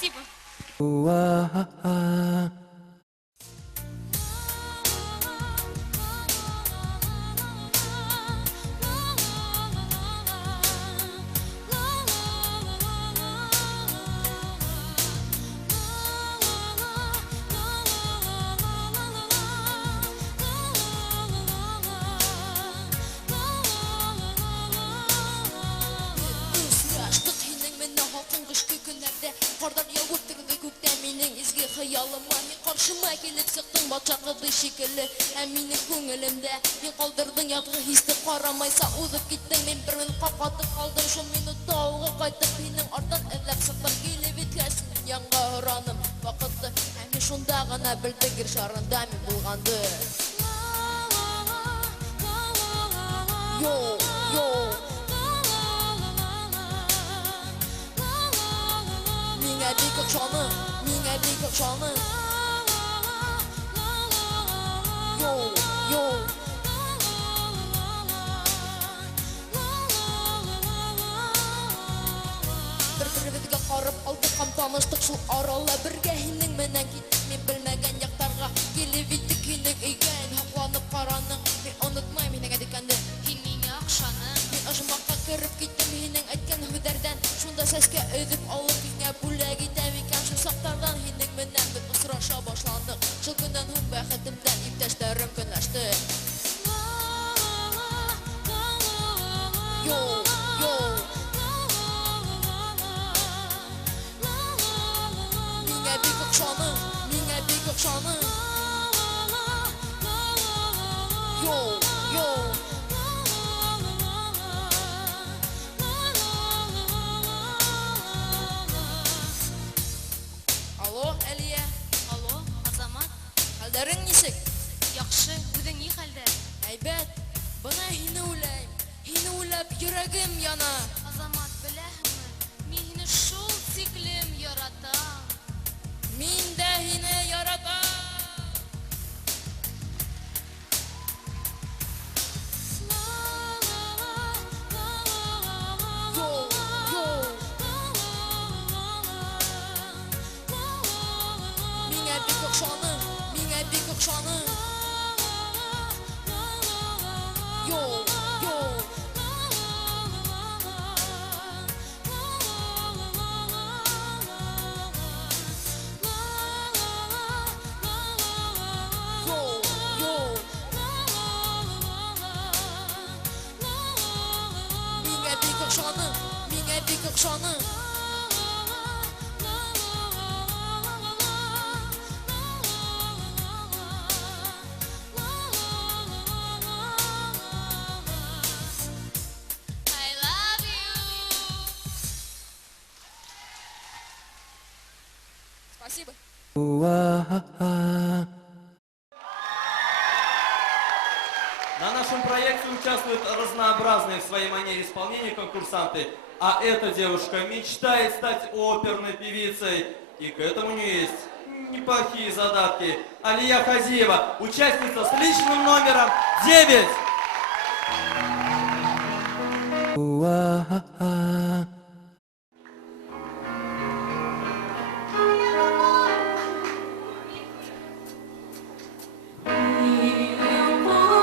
Спасибо. Qardan yağıp durdu gökten mening izgi xayolimga men qarshima kelib siqding bochaqidi shekilli mening ko'nglimda men qoldirding yotg'i hisni qaramaysa o'zib ketding men bir mil qoqotib qoldim shu minutda o'g'il qaytib mening ordan izlab siqdim kelib etkasin yangi huranim vaqtda men shunda g'ana bildim gir sharinda men bo'lgandi yo yo Minga dikok shoni, minga dikok shoni Yo, yo Bir-birimizga qarab oldik ham tanishdik shu orala birga hining bilan ketdik men bilmagan yoqlarga kelib etdik hining uyga haqlanib qaraning men unutmay menga dekandi Hining oqshoni men oshmoqqa kirib ketdim hining aytgan hudardan shunda sesga o'zib olib menga bo'lagi tavikan shu saqlardan hining bilan biz uchrasha boshlandik shu kundan ham baxtimdan iptashlarim kunlashdi yo yo minga dikok shoni yo yo Алло, Әлия. Алло, Азамат. Хәлдәрең ничек? Яхшы, үзең ни хәлдә? Әйбәт. Бына һине уйлайм. Һине уйлап йөрәгем яна. Азамат, беләһеңме? Мин һине шул тиклем яратам. Мин дә һине яратам. Yo, yo. Minga dikok shoni, minga dikok shoni. Yo, yo. Yo, yo. Minga dikok shoni, minga dikok shoni. I love you. Спасибо. На нашем проекте участвуют разнообразные в своей манере исполнения конкурсанты. А эта девушка мечтает стать оперной певицей. И к этому у нее есть неплохие задатки. Алия Хазиева, участница с личным номером 9. Thank you.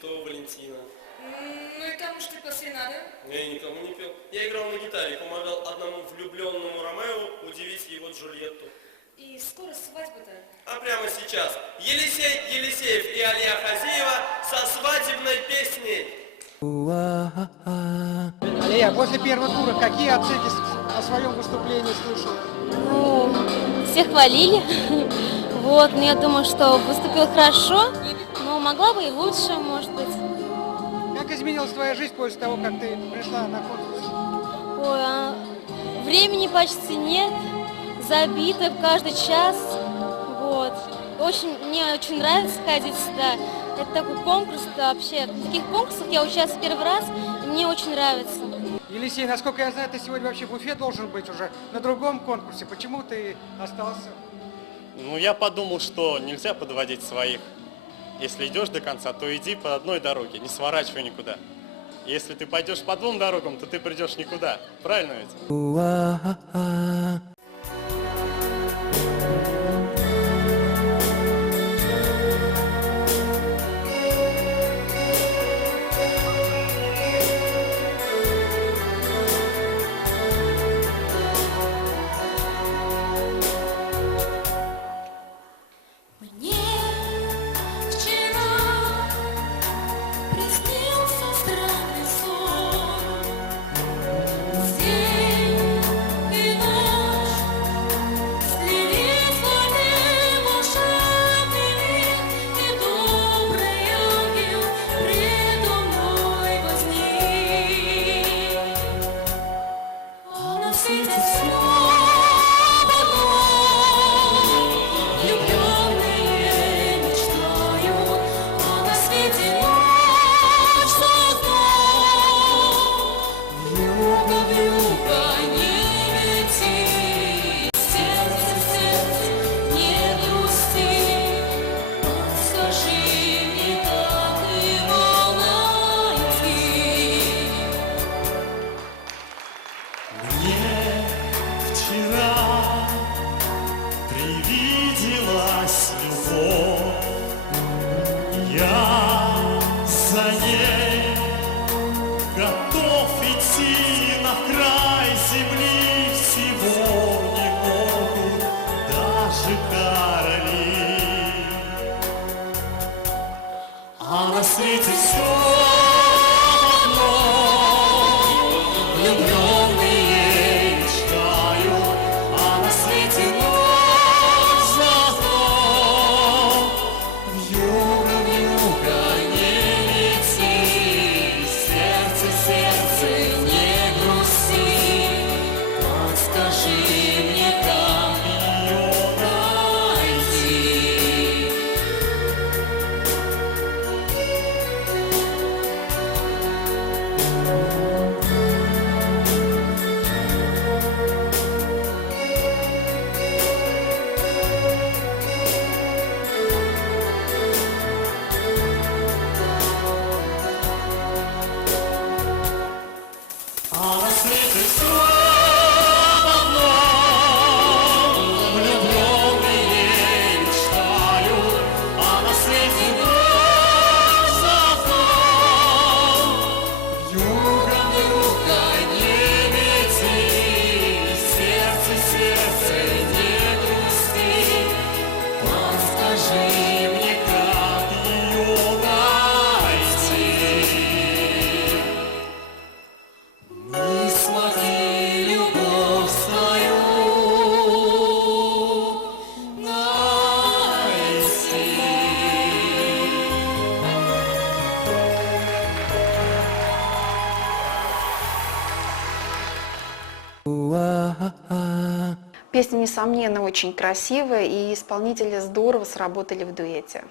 Святого Валентина. Ну и кому ж ты пел серенады? Я никому не пел. Я играл на гитаре, помогал одному влюбленному Ромео удивить его Джульетту. И скоро свадьба-то. А прямо сейчас Елисей Елисеев и Алия Хазиева со свадебной песней. Алия, после первого тура какие оценки о своем выступлении слышал? Ну, все хвалили. Вот, но я думаю, что выступил хорошо, но могла бы и лучше, может быть. Как изменилась твоя жизнь после того, как ты пришла на конкурс? Ой, времени почти нет, забито в каждый час. Вот. Мне очень нравится ходить сюда. Это такой конкурс, вообще. В таких конкурсах я участвую первый раз, и мне очень нравится. Елисей, насколько я знаю, ты сегодня вообще в Уфе должен быть уже на другом конкурсе. Почему ты остался? Ну, я подумал, что нельзя подводить своих. Если идешь до конца, то иди по одной дороге, не сворачивай никуда. Если ты пойдешь по двум дорогам, то ты придешь никуда. Правильно ведь? Мне вчера приснился странный сон. День и ночь слились во мне волшебный миг, и добрый ангел предо мной возник. А на свете все привиделась любовь, я за ней готов идти на край земли, всего не могут даже короли. А на свете все одно, влюбленные мечтают, а на свете Песня, несомненно, очень красивая, и исполнители здорово сработали в дуэте.